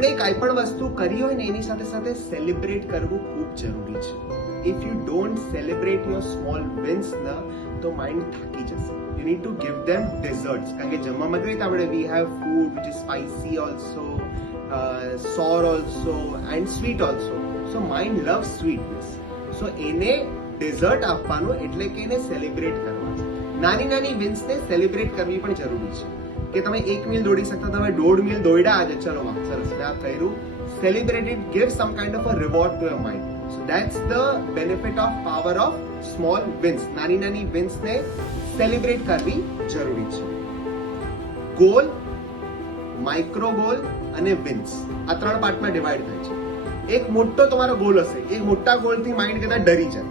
આપણે કાંઈ પણ વસ્તુ કરી હોય ને એની સાથે સાથે સેલિબ્રેટ કરવું ખૂબ જરૂરી છે. If you don't celebrate your small wins ના તો માઇન્ડ થાકી જશે. You need to give them desserts, કારણ કે જમવામાં જોઈએ તો આપણે we have food which is spicy also, sour also and sweet also. So mind love sweetness. So એને ડેઝર્ટ આપવાનું એટલે કે એને સેલિબ્રેટ કરવાનું. નાની નાની વિન્સને સેલિબ્રેટ કરવી પણ જરૂરી છે. કે તમે 1 મીલ દોડી શકતા, તમે 1.5 મીલ દોડ્યા આજે, ચલો વાહ સરસ આ કર્યું. Celebrate it, give sum kind of a reward to your mind. So that's the benefit of power of small wins. નાની નાની વિન્સને સેલિબ્રેટ કરવી જરૂરી છે. ગોલ, માઇક્રો ગોલ અને વિન્સ આ 3 પાર્ટમાં ડિવાઈડ થાય છે. એક મોટો તમારો ગોલ હશે, એ મોટા ગોલથી માઇન્ડ કદાચ ડરી જાય.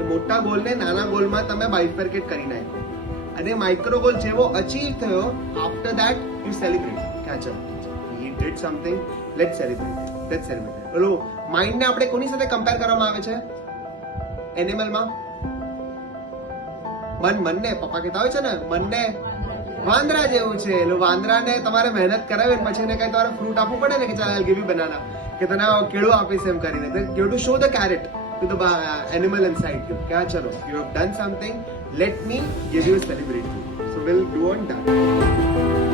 એ મોટા ગોલને નાના ગોલમાં તમે બાયફર્કેટ કરી નાખો અને માઇક્રો ગોલ જેવો અચીવ થયો, આફ્ટર ધેટ યુ સેલિબ્રેટ કે અચ્છા he did something, let's celebrate, let's celebrate. ઓલો માઇન્ડને આપણે કોની સાથે કમ્પેર કરવામાં આવે છે એનિમલમાં? મનને પપ્પા કહેતા હોય છે ને, મનને વાંદરા જેવું છે. એટલે વાંદરાને તમારે મહેનત કરાવે ને પછી એને કઈ તમારે ફ્રૂટ આપવું પડે ને કે ચાલ આઈ ગિવ યુ બનાના, કે તને કેળું આપીશ એમ કરીને. You to show the carrot to the animal inside you. Kya chalo, you have done something, let me give you a celebration. So we'll do on that.